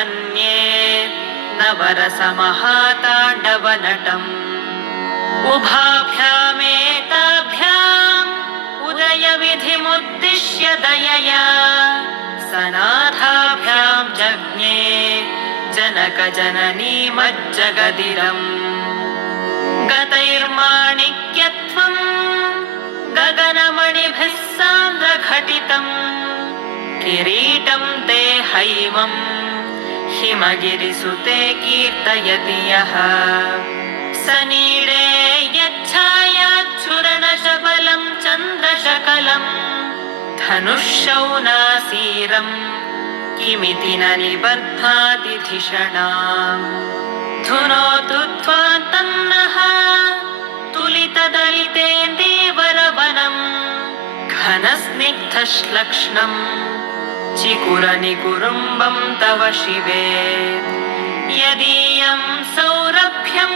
मन्ये नवरसमहाताण्डवनटम् उभाभ्यामेताभ्याम् उदयविधिमुद्दिश्य दयया सनाथाभ्याम् जज्ञे जनकजननीमज्जगदिरम् गतैर्माणिक्यत्वम् गगनमणिभिः सान्द्रघटितम् किरीटं ते हैमम् हिमगिरिसुते कीर्तयति यः सनीडे यच्छायाच्छुरणशबलं चन्द्रशकलम् धनुःशौनासीरम् किमिति न निबध्नाति धिषणाम् धुनोतु त्वान्तन्नः तुलितदलितेन्दीवरवनम् घनस्निग्धश्लक्ष्णम् चिकुरनिकुरुम्बं तव शिवे यदीयं सौरभ्यं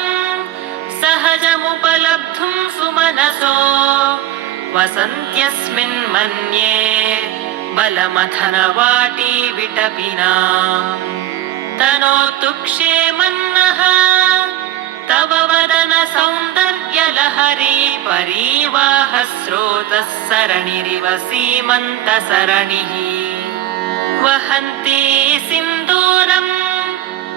सहजमुपलब्धुं सुमनसो वसन्त्यस्मिन् मन्ये बलमथनवाटी विटपिनाम् तनोतु क्षेमन्नः तव वदन सौन्दर्यलहरी परीवाहस्रोतः सरणिरिव सीमन्तसरणिः वहन्ती सिन्दूरम्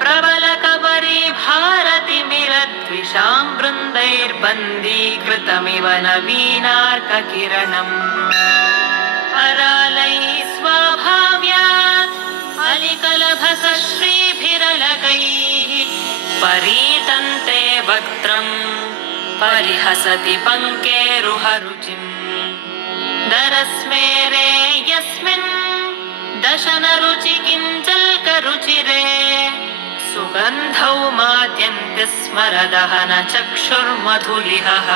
प्रबलकबरी भारतिमिरद्विषां बृन्दैर्बन्दीकृतमिव नवीनार्ककिरणम् अरालैः स्वाभाव्यात् अलिकलभसश्रीभिरलकैः परीतन्ते वक्त्रम् परिहसति पङ्केरुहरुचिम् दरस्मेरे यस्मिन् दशनरुचि किञ्चल्करुचिरे सुगन्धौ माद्यन्ति स्मरदहन चक्षुर्मधुलिहः।